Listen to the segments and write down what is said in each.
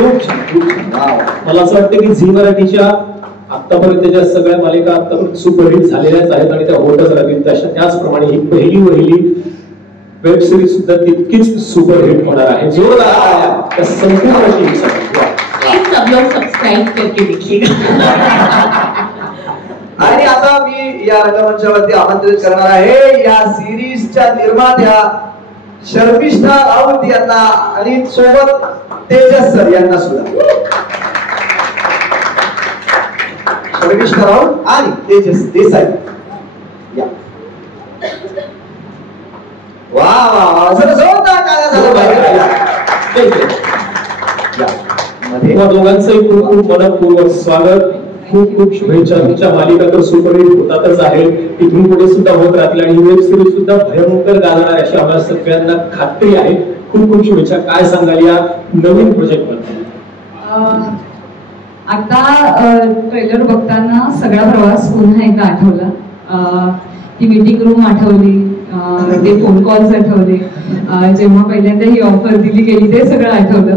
खूप छान खूप छान. मला असं वाटतं की झी मराठीच्या आतापर्यंतच्या सगळ्या मालिका आतापर्यंत सुपरहिट झालेल्याच आहेत आणि त्या होतच राहतील. त्याचप्रमाणे ही पहिली वेब सिरीज सुद्धा तितकीच सुपरहिट होणार आहे. जोरदार त्या संपूर्ण टीमसाठी. सब लोग सब्सक्राइब करके देखिएगा. आणि आता मी या रंगमंचावरती आमंत्रित करणार आहे या सिरीजच्या निर्मात्या शर्मिष्ठा राऊत यांना आणि सोबत तेजस सर यांना सुद्धा. शर्मिष्ठा राऊत आणि तेजस देसाई या. वा वा वा जोरदार टाळ्या झाल्या पाहिजे. या दोघांचंही खूप खूप मनपूर्वक स्वागत. खूप खूप शुभेच्छा. तुमच्या मालिका तर सुपरहिट होतातच आहे, इथून पुढे सुद्धा होत राहतील आणि वेब सिरीज सुद्धा भयंकर गाजणार अशी आम्हाला सगळ्यांना खात्री आहे. खूप खूप शुभेच्छा. काय सांगाल या नवीन प्रोजेक्ट बद्दल? आता ट्रेलर बघताना सगळा प्रवास पुन्हा एकदा आठवला. ती मीटिंग रूम आठवली, ते फोन कॉल्स आठवले, जेव्हा पहिल्यांदा ही ऑफर दिली गेली ते सगळं आठवलं.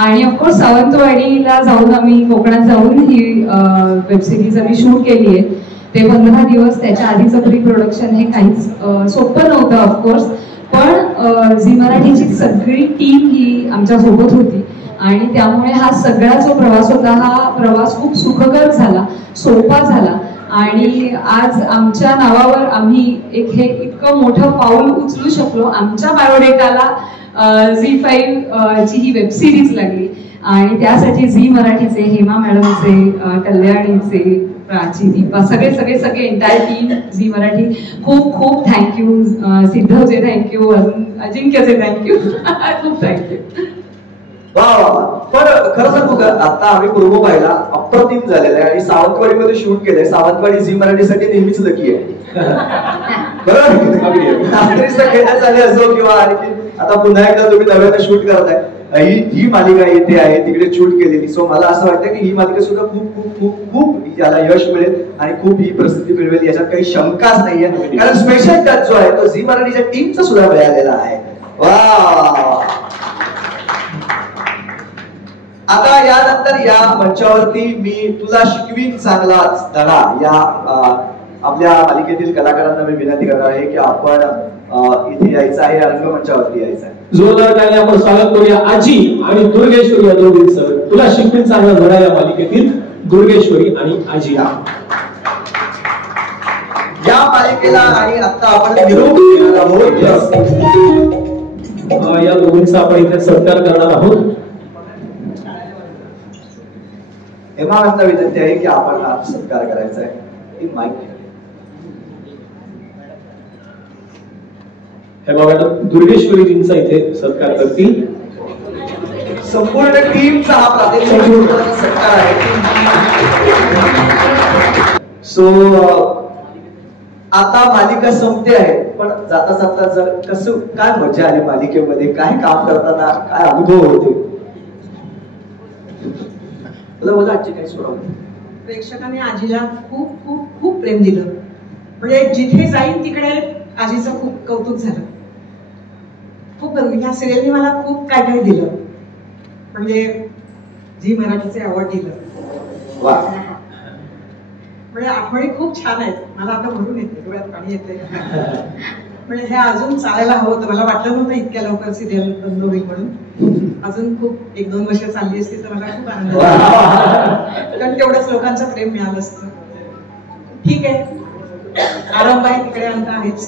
आणि ऑफकोर्स सावंतवाडीला जाऊन आम्ही कोकणात जाऊन ही वेब सिरीज आम्ही शूट केली आहे. ते 15 दिवस त्याच्या आधीचं प्री प्रोडक्शन हे काहीच सोपं नव्हतं ऑफकोर्स, पण झी मराठीची सगळी टीम ही आमच्या सोबत होती आणि त्यामुळे हा सगळा जो प्रवास होता हा प्रवास खूप सुखकर झाला, सोपा झाला. आणि आज आमच्या नावावर आम्ही एक हे इतकं मोठं पाऊल उचलू शकलो. आमच्या बायोडेटाला झी5 ची ही वेब सिरीज लागली आणि त्यासाठी झी मराठीचे, हेमा मॅडमचे, कल्याणीचे, प्राची, दीपा, सगळे सगळे सगळे एंटायर टीम झी मराठी खूप खूप थँक्यू. सिद्धवचे थँक्यू, अजिंक्यचे थँक्यू, खूप थँक्यू. वा वा. पण खरं सांगू का, आता आम्ही पूर्व पाहिला अप्रतिम झालेला आहे आणि सावंतवाडीमध्ये शूट केलंय. सावंतवाडी झी मराठीसाठी नेहमीच लकी आहे. बरोबर. खेळण्यात आले असो किंवा आणखी आता पुन्हा एकदा तुम्ही नव्यानं शूट करताय, ही मालिका येते आहे तिकडे शूट केलेली. सो मला असं वाटतं की ही मालिका सुद्धा खूप खूप खूप खूप याला यश मिळेल आणि खूप ही प्रसिद्धी मिळवेल याच्यात काही शंकाच नाहीये. कारण स्पेशल टच जो आहे तो झी मराठीच्या टीमचा सुद्धा मिळालेला आहे. वा. आता यानंतर या मंचावरती मी तुला शिकवीन चांगला धडा या आपल्या मालिकेतील कलाकारांना मी विनंती करणार आहे की आपण इथे यायचं आहे, रंगमंचावरती यायचं आहे. जोरदार टाळ्याने आपण स्वागत करूया आजी आणि दुर्गेश्वरी या दोघींचं. तुला शिकवीन चांगला धडा या मालिकेतील दुर्गेश्वरी आणि आजी या मालिकेला. आणि आता आपण निरोप घेणार आहोत. या दोघींचा आपण इथे सत्कार करणार आहोत. हेमांना विनंती आहे की आपण हा सत्कार करायचा आहे. माईक हेमा मॅडम दुर्गेश्वरीजींचा इथे सत्कार करतील. संपूर्ण टीमचा हा प्रादेशिक सत्कार आहे. सो आता मालिका संपते आहे, पण जाता जाता जर कसं काय मजा आली मालिकेमध्ये, काय काम करताना काय अनुभव होते? बोला आजी काय सोडा. प्रेक्षकांनी आजीला खूप खूप खूप प्रेम दिलं. म्हणजे जिथे जाईल तिकडे आजीचं खूप कौतुक झालं. खूप ह्या सिरियलने मला खूप काय काय दिलं. म्हणजे झी मराठीचे अवॉर्ड दिलं. म्हणजे आठवणी खूप छान आहेत. मला आता म्हणून येते, डोळ्यात पाणी येते. म्हणजे हे अजून चालायला हवं होतं. मला वाटलं नव्हतं इतक्या लवकर सिरियल बंद होईल म्हणून. अजून खूप 1-2 वर्ष चालली असती तर मला खूप आनंद झाला. कारण तेवढंच लोकांचं प्रेम मिळालं असतं. ठीक आहे, आरंभ आहे तिकडे अंत आहेच.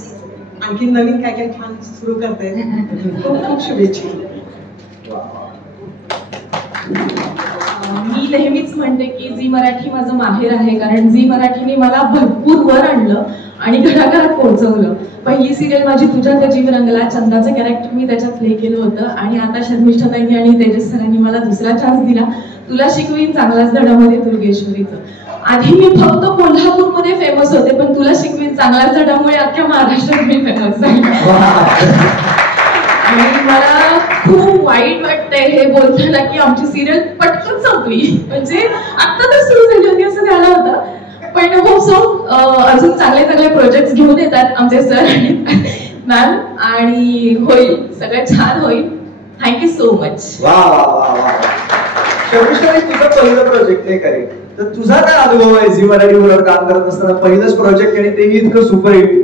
आणखी नवीन काय काय छान सुरू करते. खूप खूप शुभेच्छा. मी नेहमीच म्हणते की झी मराठी माझं माहेर आहे, कारण झी मराठीने मला भरपूर वर आणलं आणि घराघरात पोहोचवलं. पहिली सिरियल माझी तुझ्या त्या जीव रंगला, चंदाचं कॅरेक्टर मी त्याच्यात प्ले केलं होतं आणि आता शर्मिष्ठाताईंनी आणि तेजस सरांनी मला दुसरा चान्स दिला तुला शिकवीन चांगलाच धडामध्ये दुर्गेश्वरीचं. आधी मी फक्त कोल्हापूरमध्ये फेमस होते, पण तुला शिकवीन चांगलाच धडामुळे अख्ख्या महाराष्ट्रात मी फेमस झाले. आणि मला खूप वाईट वाटतंय हे बोलताना की आमची सिरियल पटकन संपली. म्हणजे आता तर सुरू झाली होती असं झालं होतं. पण होप सो अजून चांगले चांगले प्रोजेक्ट घेऊन येतात आमचे सर आणि मॅम आणि होईल, सगळं छान होईल. Thank you so much. वा वा वा वा. शर्मिष्ठा, तुझं पहिलं प्रोजेक्ट आहे काय, तर तुझा काय अनुभव आहे झी मराठी बरोबर काम करत असताना? पहिलंच प्रोजेक्ट आणि तेही इतकं सुपरहिट.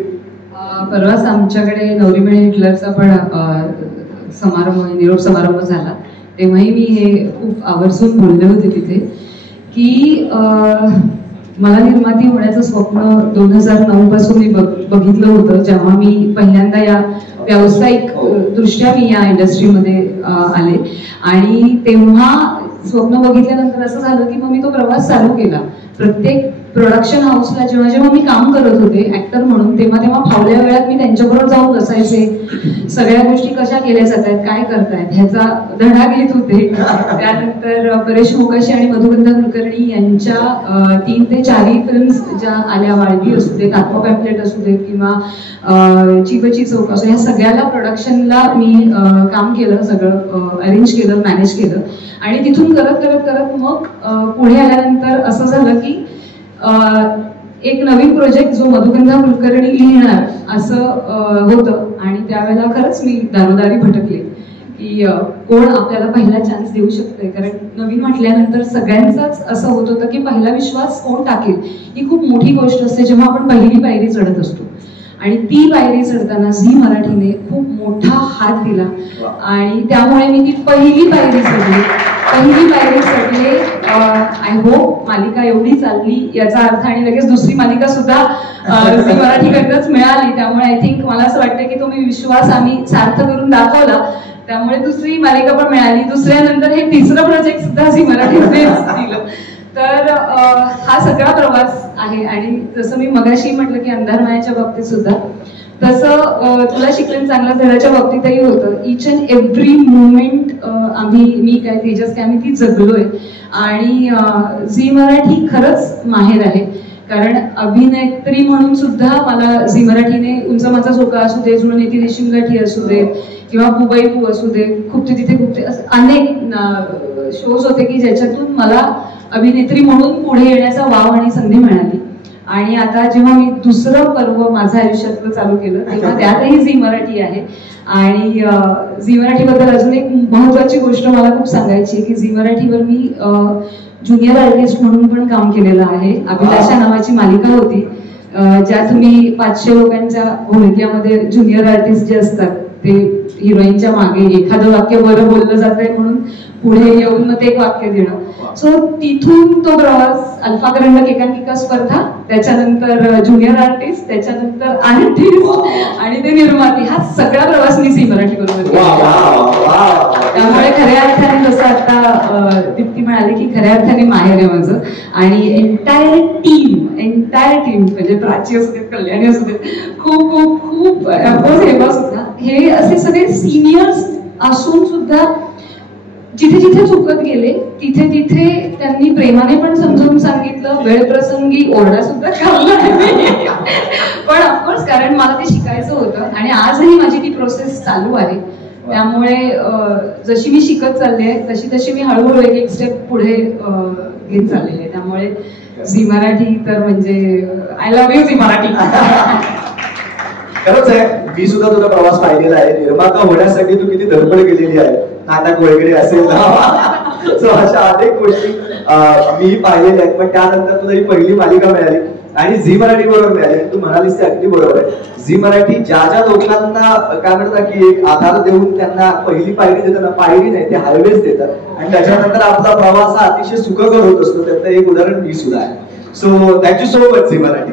परवाच आमच्याकडे नवरी मिळे हिटलरचा पण समारंभ, निरोप समारंभ झाला, तेव्हाही मी हे खूप आवर्जून बोलले होते तिथे की मला निर्माती होण्याचं स्वप्न 2009 पासून मी बघितलं होतं, जेव्हा मी पहिल्यांदा या व्यावसायिक दृष्ट्या मी या इंडस्ट्रीमध्ये आले. आणि तेव्हा स्वप्न बघितल्यानंतर असं झालं की मग मी तो प्रवास चालू केला. प्रत्येक प्रोडक्शन हाऊसला जेव्हा जेव्हा मी काम करत होते ऍक्टर म्हणून, तेव्हा फावल्या वेळात मी त्यांच्याबरोबर जाऊन बसायचे, सगळ्या गोष्टी कशा केल्या जात आहेत, काय करतायत ह्याचा धडा घेत होते. त्यानंतर परेश मोकाशी आणि मधुगंधा कुलकर्णी यांच्या 3 ते 4 फिल्म्स ज्या आल्या, वाळवी असू देत, आत्मा पॅम्पलेट असू देत किंवा चिबची चौक असो, ह्या सगळ्याला प्रोडक्शनला मी काम केलं, सगळं अरेंज केलं, मॅनेज केलं. आणि तिथून करत करत करत मग पुढे आल्यानंतर असं झालं की एक नवीन प्रोजेक्ट जो मधुगंधा कुलकर्णी लिहिणार असं होतं. आणि त्यावेळेला खरंच मी दारोदारी भटकले की कोण आपल्याला पहिला चान्स देऊ शकतंय, कारण नवीन म्हटल्यानंतर सगळ्यांचाच असं होत होतं की पहिला विश्वास कोण टाकेल ही खूप मोठी गोष्ट असते जेव्हा आपण पहिली पायरी चढत असतो. आणि ती पायरी चढताना झी मराठीने खूप मोठा हात दिला आणि त्यामुळे मी ती पहिली पायरी चढले. आय होप मालिका एवढी चालली याचा अर्थ, आणि लगेच दुसरी मालिका सुद्धा झी मराठीकडनंच मिळाली, त्यामुळे आय थिंक मला असं वाटतं की तो मी विश्वास आम्ही सार्थ करून दाखवला, त्यामुळे दुसरी मालिका पण मिळाली. दुसऱ्यानंतर हे तिसरं प्रोजेक्ट सुद्धा झी मराठीनेच दिलं. तर हा सगळा प्रवास आहे. आणि जसं मी मगाशी म्हटलं की अंधार मायाच्या बाबतीत सुद्धा तसं तुला शिकलेन चांगल्या धड्याच्या बाबतीतही होतं. इच अँड एव्हरी मुवमेंट मी काय तेजस काय आम्ही ती जगलोय. आणि झी मराठी खरंच माहेर आहे, कारण अभिनेत्री म्हणून सुद्धा मला झी मराठीने उंच माझा झोका असू दे, जुळून येथील रेशीम गाठी असू दे किंवा बुबाई पू असू दे, खूपते तिथे खूपते, अनेक शोज होते की ज्याच्यातून मला अभिनेत्री म्हणून पुढे येण्याचा वाव आणि संधी मिळाली. आणि आता जेव्हा मी दुसरं पर्व माझ्या आयुष्यातलं चालू केलं तेव्हा त्यातही झी मराठी आहे. आणि झी मराठीबद्दल अजून एक महत्वाची गोष्ट मला खूप सांगायची की झी मराठीवर मी ज्युनियर आर्टिस्ट म्हणून पण काम केलेलं आहे. अभिलाषा नावाची मालिका होती ज्यात मी 500 लोकांच्या भूमिकेमध्ये ज्युनियर आर्टिस्ट जे असतात ते हिरोईनच्या मागे एखादं वाक्य बरं बोललं जात आहे म्हणून पुढे येऊन मग ते एक वाक्य देणं. सो तिथून तो प्रवास, अल्फा करंडक एकांकिका स्पर्धा, त्याच्यानंतर ज्युनियर आर्टिस्ट, त्याच्यानंतर आर्टिस्ट आणि ते निर्माती, हा सगळा प्रवास मी झी मराठी बरोबर. त्यामुळे खऱ्या अर्थाने जसं आता दीप्ती म्हणाली की खऱ्या अर्थाने माहेर आहे माझं. आणि एंटायर टीम म्हणजे प्राची असू देत, कल्याणी असू देत, खूप खूप खूप हेमा सुद्धा, हे असे सगळे सिनियर्स असून सुद्धा जिथे जिथे चुकत गेले तिथे तिथे त्यांनी प्रेमाने पण समजावून सांगितलं, वेळ प्रसंगी ओरडा सुद्धा खाल्ला. पण ऑफकोर्स कारण मला ते शिकायचं होतं आणि आजही माझी ती प्रोसेस चालू आहे. त्यामुळे जशी मी शिकत चालले आहे तशी तशी मी हळूहळू एक स्टेप पुढे घेत चाललेली आहे. त्यामुळे झी मराठी तर म्हणजे I love you Zee Marathi. खरंच आहे, मी सुद्धा तुझा प्रवास पाहिलेला आहे. निर्माता होण्यासाठी तू किती धडपड केलेली आहे, नाटक वगैरे असेल ना, अशा अनेक गोष्टी मी पाहिलेल्या आहेत. पण त्यानंतर तुला ही पहिली मालिका मिळाली आणि झी मराठी बरोबर मिळाली. तू म्हणालीस ते अगदी बरोबर आहे. झी मराठी ज्या ज्या लोकांना काय म्हणतात की एक आधार देऊन त्यांना पहिली पायरी देतात, पायरी नाही ते हायवेज देतात आणि त्याच्यानंतर आपला प्रवास हा अतिशय सुखकर होत असतो. त्याचं एक उदाहरण मी सुद्धा आहे. So thank you so much Zee Marathi.